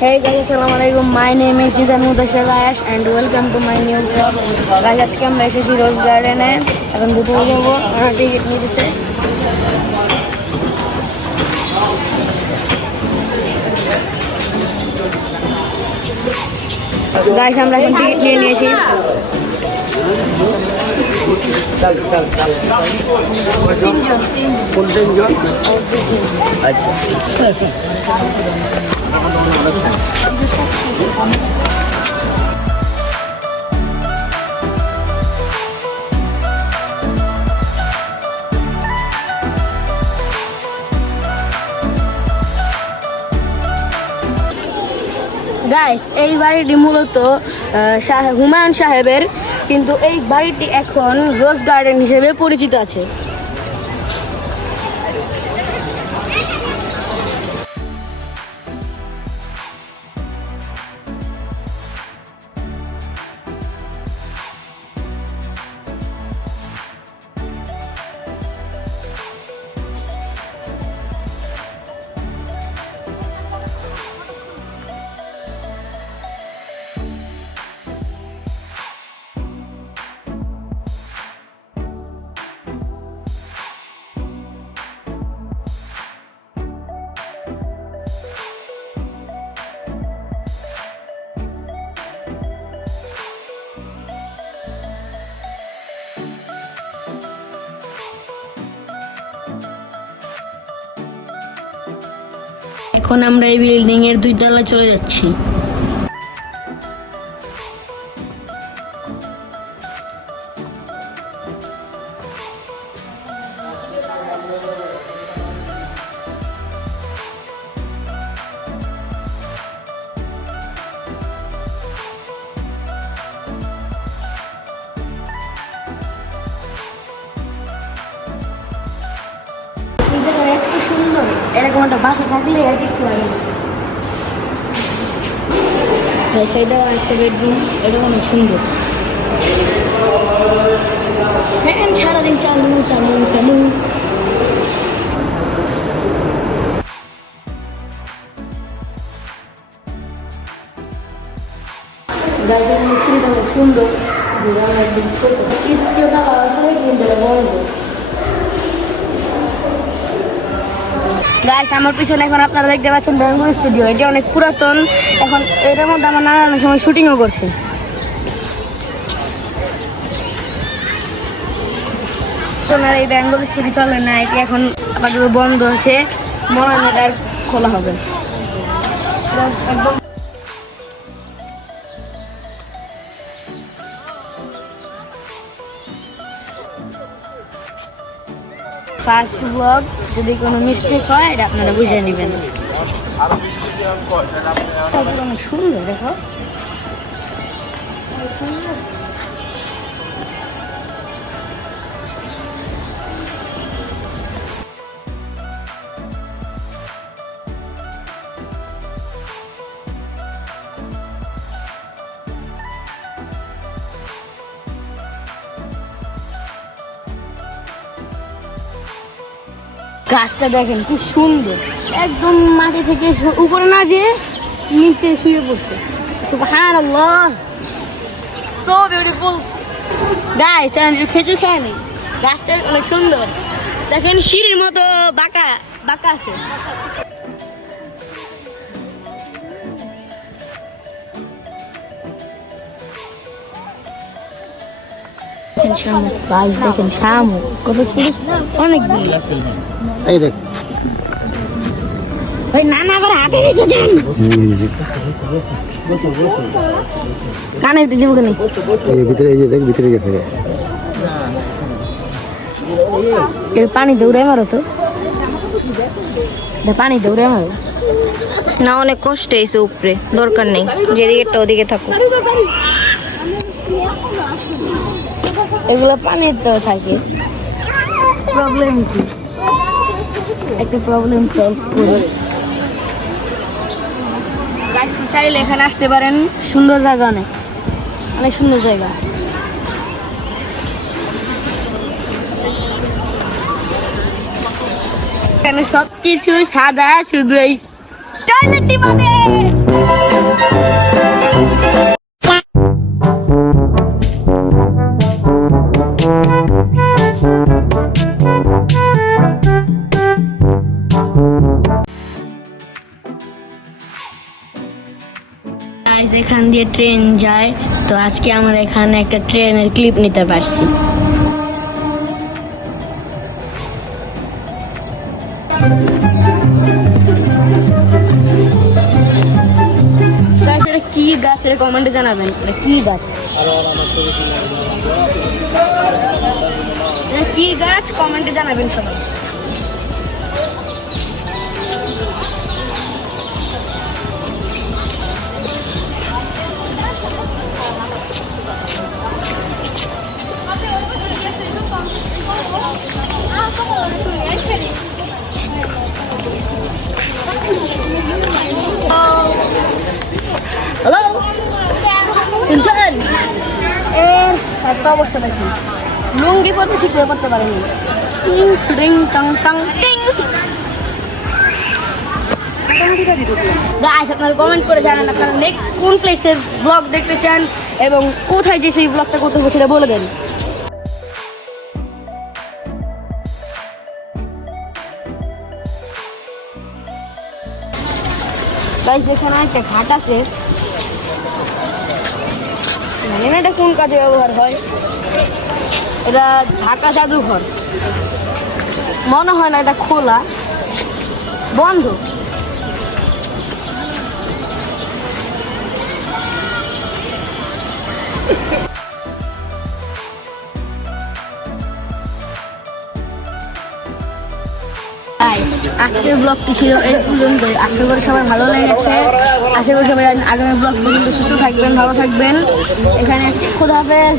Hey guys, Assalamualaikum. My name is Jidan Mudashir Ayash and welcome to my new vlog. Guys, আজকে আমরা এসেছি রোজ গার্ডেনে। এখন দুপুরে যাবো, টিকিট নিতেছে। গাইস, আমরা এখন টিকিট নিয়ে নিয়েছি। গাইস, এই বাড়িটি মূলত হুমায়ুন সাহেবের, কিন্তু এই বাড়িটি এখন রোজ গার্ডেন হিসেবে পরিচিত আছে। এখন আমরা এই বিল্ডিং এর 2 তলায় চলে যাচ্ছি। এরকম একটা বাসা থাকলে আর কিছু লাগে না। সেটাও একটা বেডরুম, এটাও অনেক সুন্দর। ফ্যান সারাদিন চালু চালু চালু। গাছের মিস্ত্রিটা অনেক সুন্দর, একদম ছোট চিত্রটা আছে কিন্তু বড়। গাইস, আমার পিছনে এখন আপনারা দেখতে পাচ্ছেন বেঙ্গল স্টুডিও। এটা অনেক পুরাতন। এখন এটার মধ্যে আমার নানা অনেক সময় শুটিংও করছে। এই বেঙ্গল স্টুডিও চলে না, এটি এখন আপাতত বন্ধ আছে। মনে হয় এটা আর খোলা হবে। একদম ফার্স্ট ব্লগ, যদি কোনো মিস্টেক হয় এটা আপনারা বুঝে নেবেন। অনেক সুন্দর, দেখো গাছটা দেখেন খুব সুন্দর, একদম মাটি থেকে উপরে না যে নিচে শুয়ে পড়ছে। সুবহানাল্লাহ, সো বিউটিফুল। গাইস, খেজুর খায় নি, গাছটা অনেক সুন্দর। দেখেন সিঁড়ির মতো বাঁকা বাঁকা আছে। দেখেন শামুক কত ছোট, অনেকগুলো। এই দেখ ভাই, নানা আবার হাতে নিয়ে দেন, কানে দিতে যাবো কেন? এই ভিতরে, এই যে দেখ ভিতরে গেছে। এর পানি দৌড়ে মারো তো, পানি দৌড়ে মারো না, অনেক কষ্ট এসে উপরে, দরকার নেই, যেদিকে ওদিকে থাকো। এগুলো পানির তো থাকে, প্রবলেম কি? একটা প্রবলেম সলভ করে চাইলে এখানে আসতে পারেন। সুন্দর জায়গা, অনেক অনেক সুন্দর জায়গা। এখানে সবকিছু সাদা, শুধু এই টয়লেটটি বাদে। গাইস এখান দিয়ে ট্রেন যায়, তো আজকে আমরা এখানে একটা ট্রেনের ক্লিপ নিতে পারছি। গাইস এটা কি গাছ, এটা কমেন্টে জানাবেন এটা কি গাছ, এটা কি গাছ কমেন্টে জানাবেন সবাই। হ্যালো শুনছেন? এর একটা অবস্থা দেখি, লুঙ্গি পরে ঠিক করে পড়তে পারেনি। টিং টিং টাং টাং টিং। গাইস আপনারা কমেন্ট করে জানান আপনারা নেক্সট কোন প্লেসের ব্লগ দেখতে চান এবং কোথায় যে সেই ব্লগটা করতে হবে সেটা বলে দেন। গাইস এখানে একটা ঘাট আছে, জানি না এটা কোন কাজে ব্যবহার হয়। এটা ঢাকা জাদুঘর, মনে হয় না এটা খোলা, বন্ধ। আজকের ব্লগটি ছিল এই পর্যন্ত। আশা করি সবার ভালো লেগেছে, আশা করি সবাই আগামী ব্লগ পর্যন্ত সুস্থ থাকবেন, ভালো থাকবেন। এখানে খোদা হাফেজ।